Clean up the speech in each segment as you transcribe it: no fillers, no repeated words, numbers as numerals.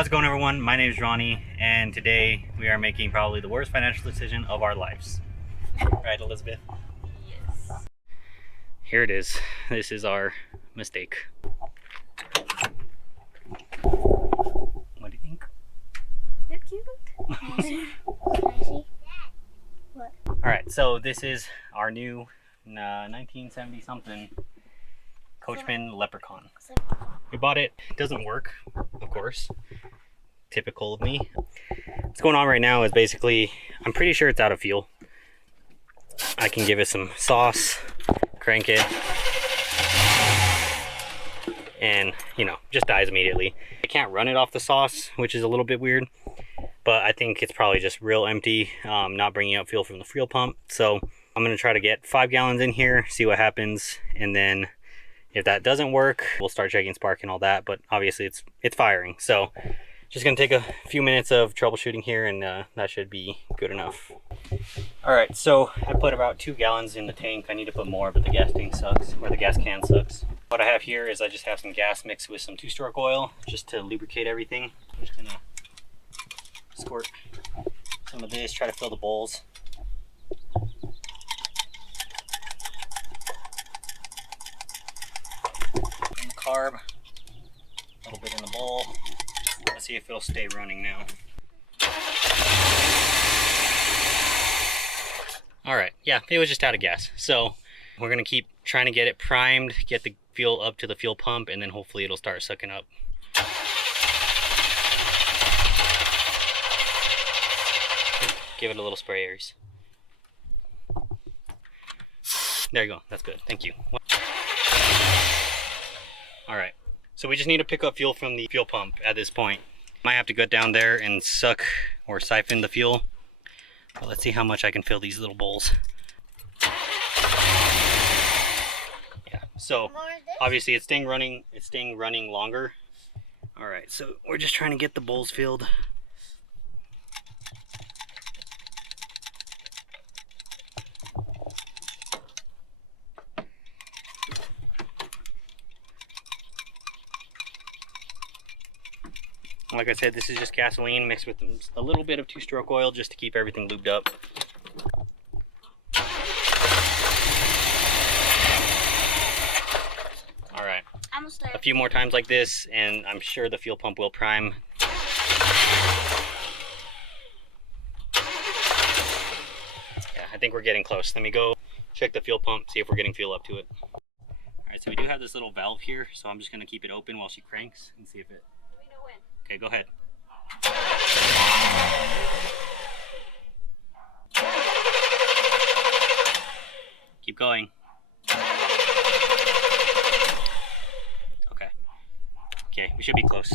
How's it going, everyone? My name is Jovani, and today we are making probably the worst financial decision of our lives. Right, Elizabeth? Yes. Here it is. This is our mistake. What do you think? They're cute. Can I see? What? Alright, so this is our new 1970 something Coachman Leprechaun. We bought it. It doesn't work, of course. Typical of me. What's going on right now is basically, I'm pretty sure it's out of fuel. I can give it some sauce, crank it, and just dies immediately. I can't run it off the sauce, which is a little bit weird, but I think it's probably just real empty, not bringing out fuel from the fuel pump. So I'm gonna try to get 5 gallons in here, see what happens, and then if that doesn't work, we'll start checking spark and all that. But obviously it's firing, so just gonna take a few minutes of troubleshooting here, and that should be good enough. All right, so I put about 2 gallons in the tank. I need to put more, but the gas tank sucks, or the gas can sucks. What I have here is I just have some gas mixed with some 2-stroke oil just to lubricate everything. I'm just gonna squirt some of this, try to fill the bowls. In the carb, a little bit in the bowl. Let's see if it'll stay running now. All right, yeah, it was just out of gas. So we're gonna keep trying to get it primed, get the fuel up to the fuel pump, and then hopefully it'll start sucking up. Give it a little spray, Aries. There you go, that's good, thank you. All right, so we just need to pick up fuel from the fuel pump at this point. Might have to go down there and suck or siphon the fuel. But let's see how much I can fill these little bowls. Yeah, so obviously it's staying running longer. All right, so we're just trying to get the bowls filled. Like I said, this is just gasoline mixed with a little bit of 2-stroke oil just to keep everything lubed up. All right, a few more times like this, and I'm sure the fuel pump will prime. Yeah, I think we're getting close. Let me go check the fuel pump, see if we're getting fuel up to it. All right, so we do have this little valve here, so I'm just gonna keep it open while she cranks and see if it... Okay, go ahead. Keep going. Okay. Okay, we should be close.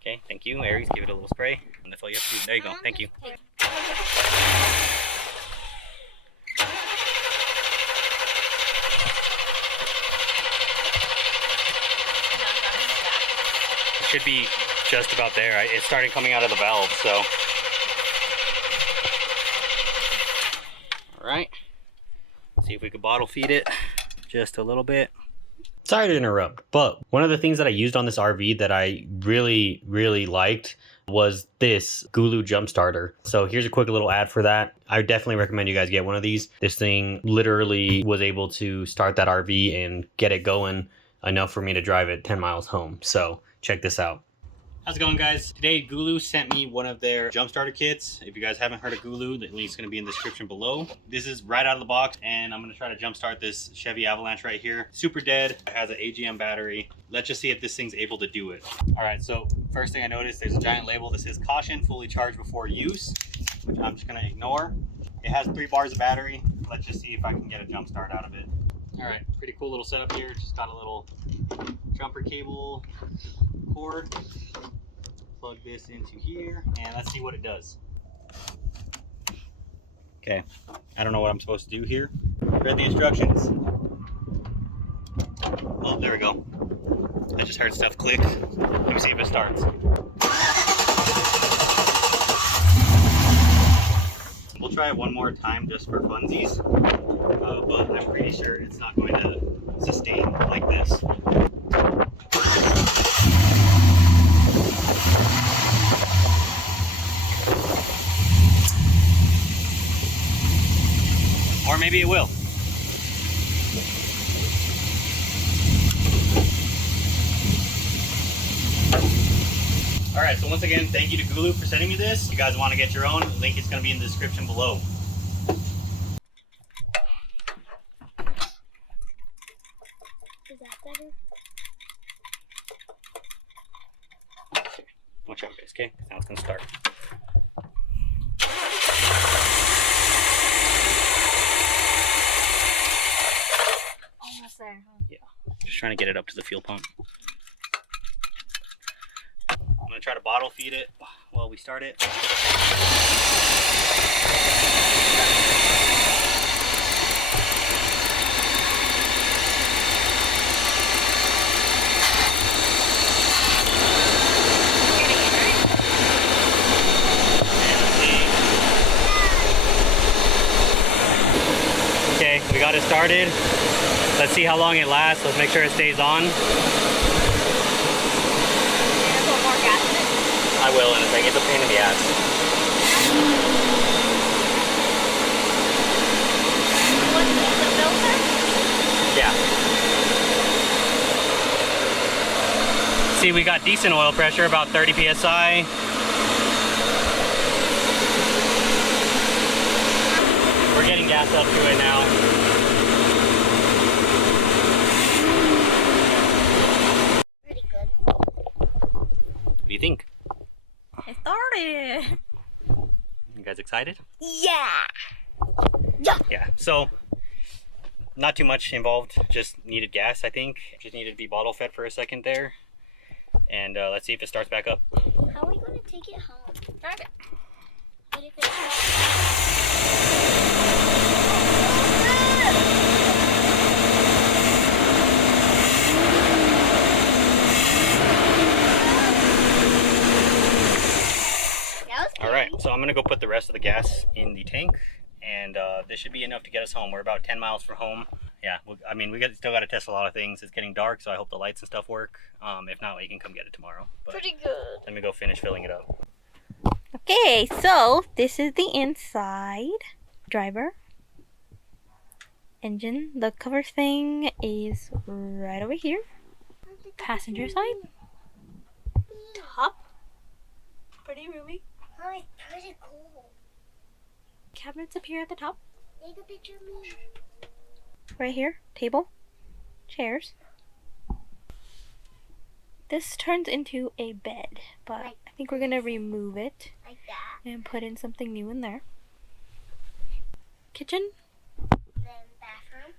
Okay, thank you. Aries, give it a little spray. And that's all you have to do. There you go. Thank you. Should be just about there. It's starting coming out of the valve, so. All right, see if we could bottle feed it just a little bit. Sorry to interrupt, but one of the things that I used on this RV that I really liked was this Gulu jump starter. So here's a quick little ad for that. I definitely recommend you guys get one of these. This thing literally was able to start that RV and get it going enough for me to drive it 10 miles home. So check this out. How's it going, guys? Today Gulu sent me one of their jump starter kits. If you guys haven't heard of Gulu, the link's gonna be in the description below. This is right out of the box, and I'm gonna try to jump start this Chevy Avalanche right here. Super dead, it has an AGM battery. Let's just see if this thing's able to do it. All right, so first thing I noticed, there's a giant label that says caution, fully charged before use, which I'm just gonna ignore. It has 3 bars of battery. Let's just see if I can get a jump start out of it. All right, pretty cool little setup here. Just got a little jumper cable cord. Plug this into here, and let's see what it does. Okay, I don't know what I'm supposed to do here. Read the instructions. Oh, there we go. I just heard stuff click. Let me see if it starts. We'll try it one more time just for funsies, but I'm pretty sure it's not going to sustain like this. maybe it will. All right, so once again, thank you to Gulu for sending me this. If you guys want to get your own, the link is going to be in the description below. Is that better? Watch out, guys, okay? Now it's going to start. Almost there, huh? Yeah, just trying to get it up to the fuel pump. I'm going to try to bottle feed it while we start it. Okay, we got it started. Let's see how long it lasts. Let's make sure it stays on. Put more gas in it? I will in a second. It's a pain in the ass. What's the filter? Yeah. See, we got decent oil pressure, about 30 psi. We're getting gas up to it now. Pretty good. What do you think? It started. You guys excited? Yeah. Yeah, so not too much involved, just needed gas, I think. Just needed to be bottle fed for a second there. And let's see if it starts back up. How are we going to take it home? Drive it. What if All right, so I'm gonna go put the rest of the gas in the tank, and this should be enough to get us home. We're about 10 miles from home. Yeah, I mean, still got to test a lot of things. It's getting dark, so I hope the lights and stuff work. If not, we can come get it tomorrow. But pretty good. let me go finish filling it up. Okay, so this is the inside. Driver. Engine. The cover thing is right over here. Passenger side. Top. Pretty roomy. Oh, it's pretty cool. Cabinets up here at the top. Take a picture of me. Right here. Table. Chairs. This turns into a bed, but I think we're gonna remove it Like that. and put in something new in there. Kitchen. Then bathroom.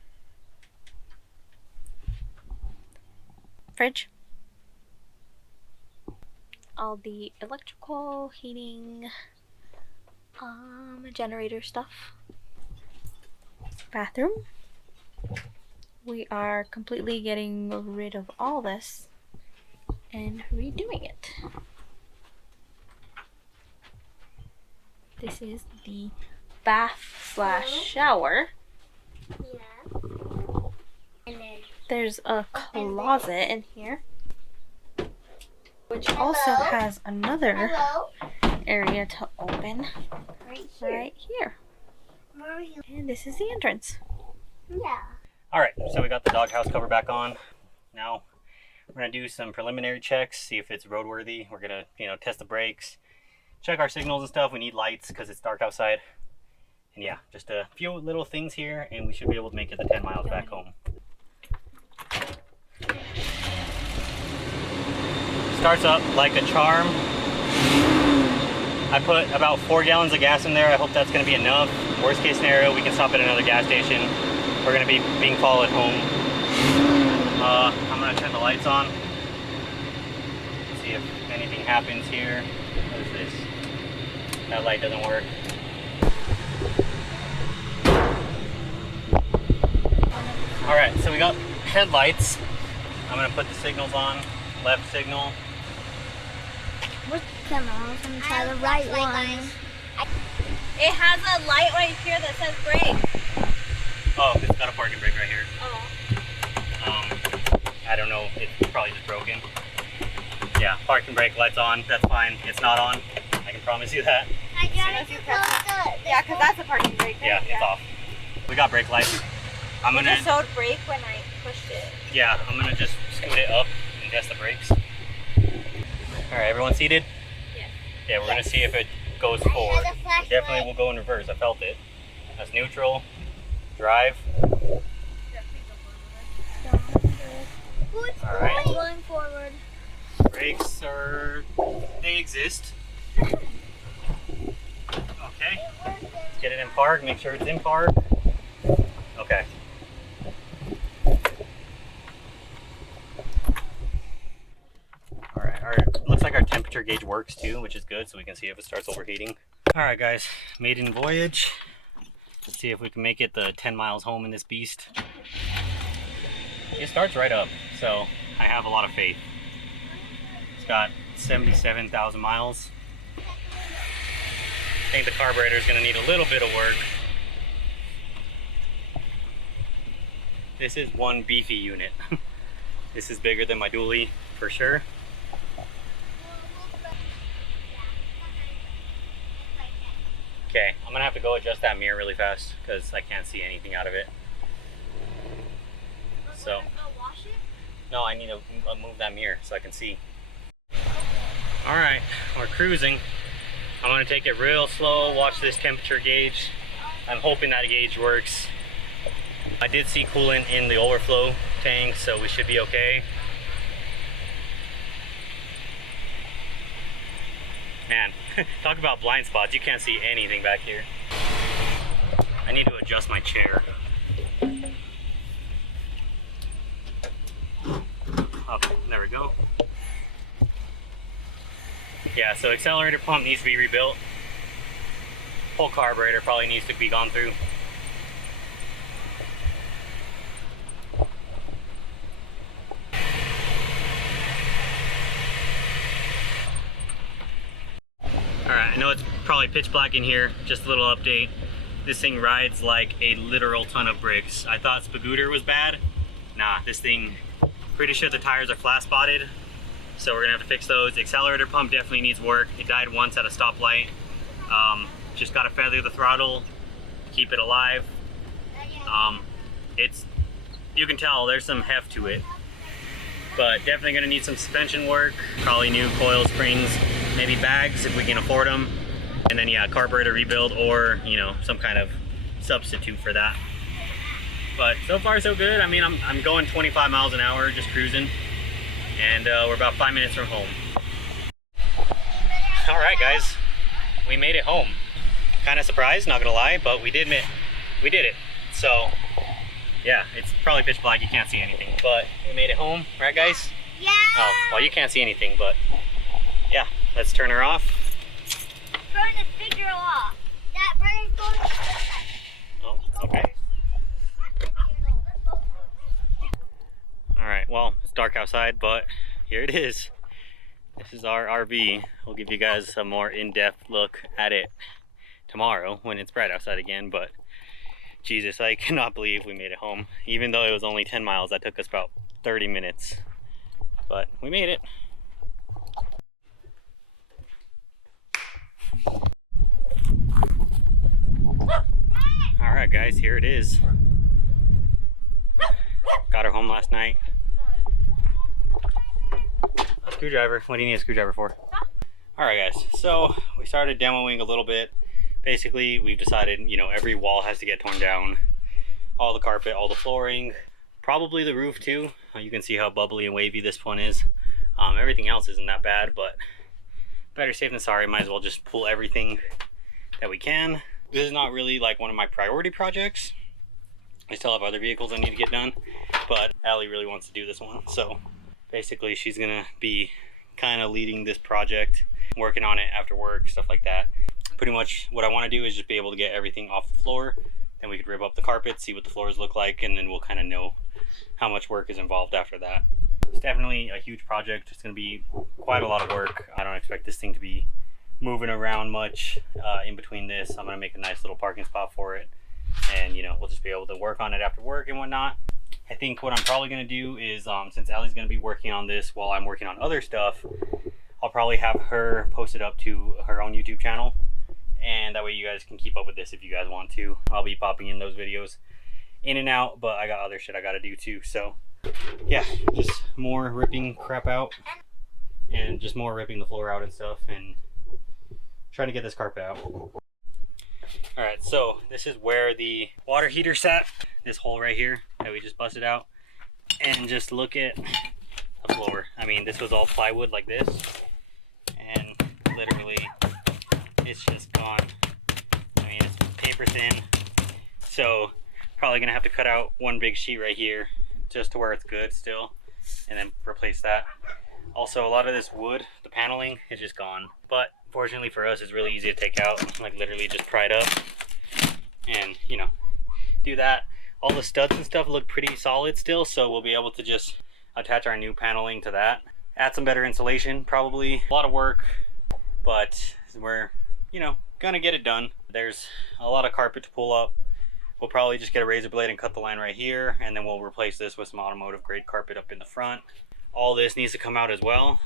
Fridge. All the electrical, heating, generator stuff. Bathroom. We are completely getting rid of all this and redoing it. This is the bath/shower. Yeah. And then There's a closet in here, which also has another hello. area to open Right here. right here. Right here. And this is the entrance. Yeah. All right, so we got the doghouse cover back on. Now we're gonna do some preliminary checks, see if it's roadworthy. We're gonna, test the brakes, check our signals and stuff. We need lights because it's dark outside. And yeah, just a few little things here, and we should be able to make it the 10 miles back home. Starts up like a charm. I put about 4 gallons of gas in there. I hope that's gonna be enough. Worst case scenario, we can stop at another gas station. We're gonna be being followed home. I'm gonna turn the lights on. See if anything happens here. What is this? That light doesn't work. All right, so we got headlights. I'm gonna put the signals on. Left signal. Come on, I'm gonna try the right one. It has a light right here that says brake. Oh, it's got a parking brake right here. Oh. I don't know. It's probably just broken. Yeah, parking brake light's on. That's fine. It's not on. I can promise you that. I got it to close the Yeah, because that's a parking brake. Yeah, it's off. We got brake lights. I'm gonna. It showed brake when I pushed it. Yeah, I'm gonna just scoot it up and test the brakes. All right, everyone seated? Yes. Yeah, we're gonna see if it goes forward. It definitely will go in reverse. I felt it. That's neutral. Drive. All right. Going forward. Brakes they exist. Okay. Let's get it in park. Make sure it's in park. Okay. All right. Looks like our temperature gauge works too, which is good, so we can see if it starts overheating. All right, guys. Maiden voyage. Let's see if we can make it the 10 miles home in this beast. It starts right up, so I have a lot of faith. It's got 77,000 miles. I think the carburetor is going to need a little bit of work. This is one beefy unit. This is bigger than my dually for sure. Okay, I'm going to have to go adjust that mirror really fast because I can't see anything out of it. So, no, I need to move that mirror so I can see. Alright, we're cruising. I'm going to take it real slow, watch this temperature gauge. I'm hoping that gauge works. I did see coolant in the overflow tank, so we should be okay. Man, talk about blind spots. You can't see anything back here. I need to adjust my chair. Okay, there we go. Yeah, so accelerator pump needs to be rebuilt. Whole carburetor probably needs to be gone through. Alright, I know it's probably pitch black in here. Just a little update. This thing rides like a literal ton of bricks. I thought Spagooter was bad. Nah, this thing, pretty sure the tires are flat spotted. So we're gonna have to fix those. Accelerator pump definitely needs work. It died once at a stoplight. Just gotta feather the throttle, keep it alive. You can tell there's some heft to it, but definitely gonna need some suspension work. Probably new coil springs, maybe bags if we can afford them. And then yeah, carburetor rebuild or, you know, some kind of substitute for that. But so far so good. I mean, I'm going 25 miles an hour, just cruising. And we're about 5 minutes from home. All right, guys, we made it home. Kind of surprised, not gonna lie, but we did it. So yeah, it's probably pitch black, you can't see anything, but we made it home, right guys? Yeah. Oh, well, you can't see anything, but yeah, let's turn her off. Turn the speaker off. That bird's going to the side. Oh, okay. All right, well, it's dark outside, but here it is. This is our RV. We'll give you guys a more in-depth look at it tomorrow when it's bright outside again, but Jesus, I cannot believe we made it home. Even though it was only 10 miles, that took us about 30 minutes, but we made it. All right, guys, here it is. Got her home last night. A screwdriver. What do you need a screwdriver for? Alright guys, so we started demoing a little bit. Basically, we've decided, you know, every wall has to get torn down. All the carpet, all the flooring, probably the roof too. You can see how bubbly and wavy this one is. Everything else isn't that bad, but better safe than sorry. Might as well just pull everything that we can. This is not really like one of my priority projects. I still have other vehicles I need to get done, but Allie really wants to do this one. So basically she's gonna be kind of leading this project, working on it after work, stuff like that. Pretty much what I want to do is just be able to get everything off the floor, then we could rip up the carpet, see what the floors look like, and then we'll kind of know how much work is involved after that. It's definitely a huge project. It's gonna be quite a lot of work. I don't expect this thing to be moving around much in between this. I'm gonna make a nice little parking spot for it, and you know, we'll just be able to work on it after work and whatnot. I think what I'm probably gonna do is, since Allie's gonna be working on this while I'm working on other stuff, I'll probably have her post it up to her own YouTube channel, and that way you guys can keep up with this if you guys want to. I'll be popping in those videos in and out, but I got other shit I gotta do too. So yeah, just more ripping crap out and just more ripping the floor out and stuff, and trying to get this carpet out. Alright, so this is where the water heater sat, this hole right here that we just busted out. And just look at the floor. I mean, this was all plywood like this, and literally it's just gone. I mean, it's paper thin, so probably gonna have to cut out one big sheet right here just to where it's good still, and then replace that. Also, a lot of this wood, the paneling, is just gone, but fortunately for us, it's really easy to take out. Like literally just pry it up and, you know, do that. All the studs and stuff look pretty solid still, so we'll be able to just attach our new paneling to that. Add some better insulation, probably. A lot of work, but we're, you know, gonna get it done. There's a lot of carpet to pull up. We'll probably just get a razor blade and cut the line right here, and then we'll replace this with some automotive grade carpet up in the front. All this needs to come out as well.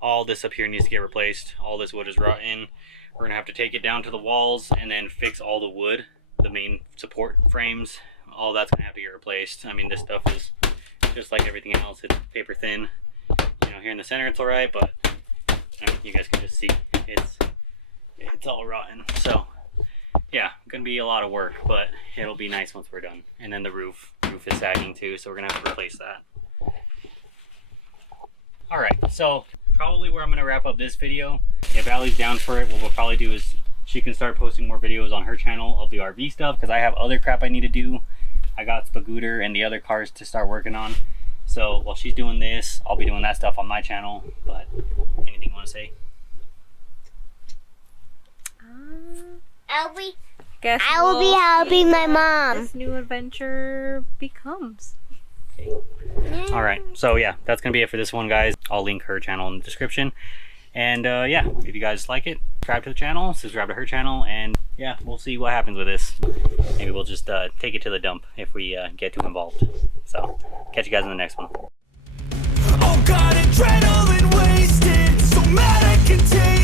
All this up here needs to get replaced. All this wood is rotten. We're gonna have to take it down to the walls and then fix all the wood, the main support frames. All that's gonna have to get replaced. I mean, this stuff is just like everything else. It's paper thin. You know, here in the center it's all right, but I mean, you guys can just see it's all rotten. So yeah, gonna be a lot of work, but it'll be nice once we're done. And then the roof is sagging too, so we're gonna have to replace that. All right, so probably where I'm gonna wrap up this video. If Allie's down for it, what we'll probably do is she can start posting more videos on her channel of the RV stuff, because I have other crap I need to do. I got Spagooter and the other cars to start working on. So while she's doing this, I'll be doing that stuff on my channel. But anything you want to say? I will we'll be helping see my what mom. This new adventure becomes. Okay. All right, so yeah, that's gonna be it for this one, guys. I'll link her channel in the description. And yeah, if you guys like it, subscribe to the channel, subscribe to her channel, and yeah, we'll see what happens with this. Maybe we'll just take it to the dump if we get too involved. So catch you guys in the next one. Oh God, adrenaline wasted, so mad I can take